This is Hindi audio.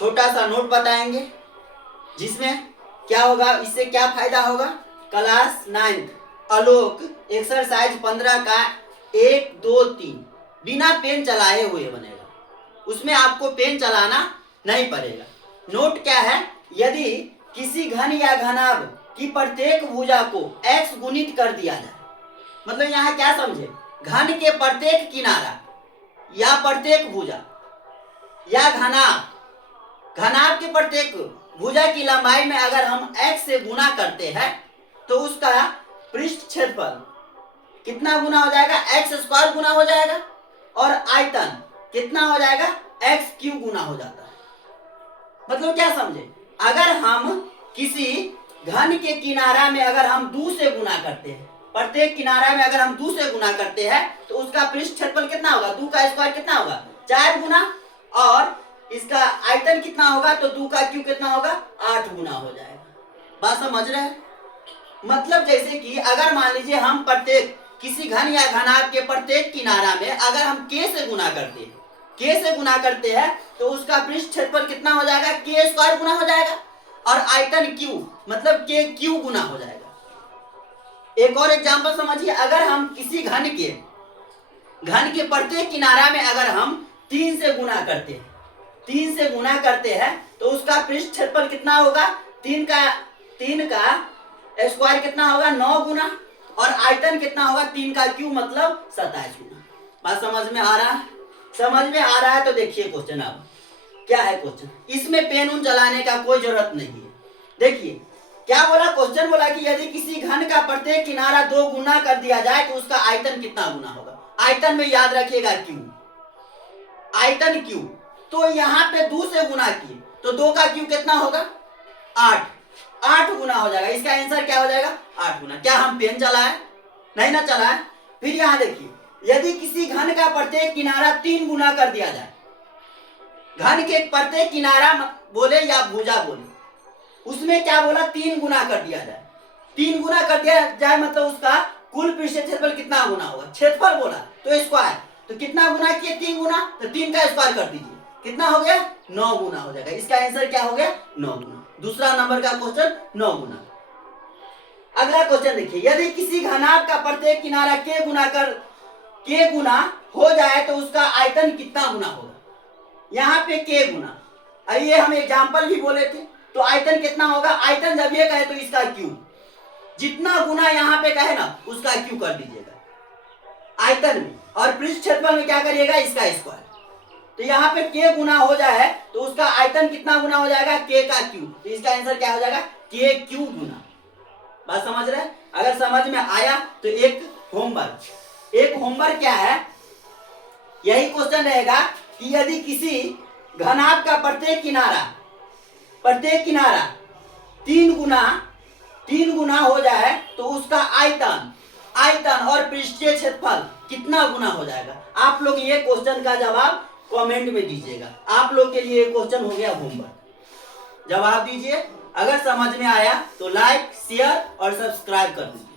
छोटा सा नोट बताएंगे जिसमें क्या होगा, इससे क्या फायदा होगा। क्लास 9th आलोक एक्सरसाइज 15 का 1, 2, 3 बिना पेन चलाए हुए बनेगा। उसमें आपको पेन चलाना नहीं पड़ेगा। नोट क्या है, यदि किसी घन या घनाभ की प्रत्येक भुजा को x गुणित कर दिया जाए, मतलब यहाँ क्या समझे, घन के प्रत्येक किनारा या प्रत्येक भुजा या घनाभ के प्रत्येक भुजा की लंबाई में अगर हम x से गुना करते हैं तो उसका पृष्ठ क्षेत्रफल कितना गुना हो जाएगा, x² गुना हो जाएगा, और आयतन कितना हो जाएगा, x³ गुना हो जाता है। मतलब क्या समझे, अगर हम किसी घन के किनारा में अगर हम 2 से गुना करते हैं, प्रत्येक किनारा में अगर हम 2 से गुना करते हैं तो उसका पृष्ठ क्षेत्रफल कितना होगा, 2 का स्क्वायर कितना होगा, 4 गुना, और इसका आयतन कितना होगा, तो 2 का क्यूब कितना होगा, 8 गुना हो जाएगा। बात समझ रहे हैं। मतलब जैसे कि अगर मान लीजिए हम प्रत्येक किसी घन या घनाभ के प्रत्येक किनारा में अगर हम k से गुना करते हैं तो उसका पृष्ठ क्षेत्रफल कितना हो जाएगा, k² गुना हो जाएगा, और आयतन q मतलब k³ गुना हो जाएगा। एक और एग्जांपल समझिए, अगर हम किसी घन के प्रत्येक किनारा में अगर हम 3 से गुना करते हैं तो उसका पृष्ठ क्षेत्रफल कितना होगा, 3 का स्क्वायर कितना होगा, 9 गुना, और आयतन कितना होगा, 3 का क्यूब मतलब 27 गुना। बात समझ में आ रहा है। तो देखिए क्वेश्चन, अब क्या है क्वेश्चन, इसमें पेन उन चलाने का कोई जरूरत नहीं है। देखिए क्या बोला, क्वेश्चन बोला कि यदि किसी घन का प्रत्येक किनारा 2 गुना कर दिया जाए तो उसका आयतन कितना गुना होगा। आयतन में याद रखिएगा क्यूब, आयतन क्यूब, तो यहाँ पे 2 से गुना किए तो 2 का क्यूब कितना होगा, 8 गुना हो जाएगा। इसका आंसर क्या हो जाएगा, 8 गुना। क्या हम पेन चलाए, नहीं ना चलाए। फिर यहाँ देखिए, यदि किसी घन का प्रत्येक किनारा 3 गुना कर दिया जाए, घन के प्रत्येक किनारा बोले या भुजा बोले, उसमें क्या बोला, 3 गुना कर दिया जाए। 3 गुना कर दिया जाए मतलब उसका कुल पृष्ठ क्षेत्रफल कितना गुना होगा, क्षेत्रफल बोला तो स्क्वायर, तो कितना गुना किए, 3 गुना, तो 3 का स्क्वायर कर दीजिए, कितना हो गया, 9 गुना हो जाएगा। इसका आंसर क्या हो गया, 9 गुना। दूसरा नंबर का क्वेश्चन 9 गुना। अगला क्वेश्चन देखिए, यदि किसी घनाभ का प्रत्येक किनारा k गुना हो जाए तो उसका आयतन कितना गुना होगा। यहाँ पे k गुना, ये हम एग्जाम्पल भी बोले थे, तो आयतन कितना होगा, आयतन जब ये कहे तो इसका क्यूब, जितना गुना यहाँ पे कहे ना उसका क्यूब कर दीजिएगा आयतन में, और पृष्ठ क्षेत्रफल में क्या करिएगा, इसका स्क्वायर। तो यहाँ पे k गुना हो जाए तो उसका आयतन कितना गुना हो जाएगा, k का क्यूब, तो इसका आंसर क्या हो जाएगा, k³ गुना। बात समझ रहे हैं। अगर समझ में आया तो एक होमवर्क क्या है, यही क्वेश्चन रहेगा कि यदि किसी घनाभ का प्रत्येक किनारा 3 गुना हो जाए तो उसका आयतन और पृष्ठीय क्षेत्रफल कितना गुना हो जाएगा। आप लोग ये क्वेश्चन का जवाब कमेंट में दीजिएगा। आप लोग के लिए क्वेश्चन हो गया होमवर्क, जवाब दीजिए। अगर समझ में आया तो लाइक, शेयर और सब्सक्राइब कर दीजिए।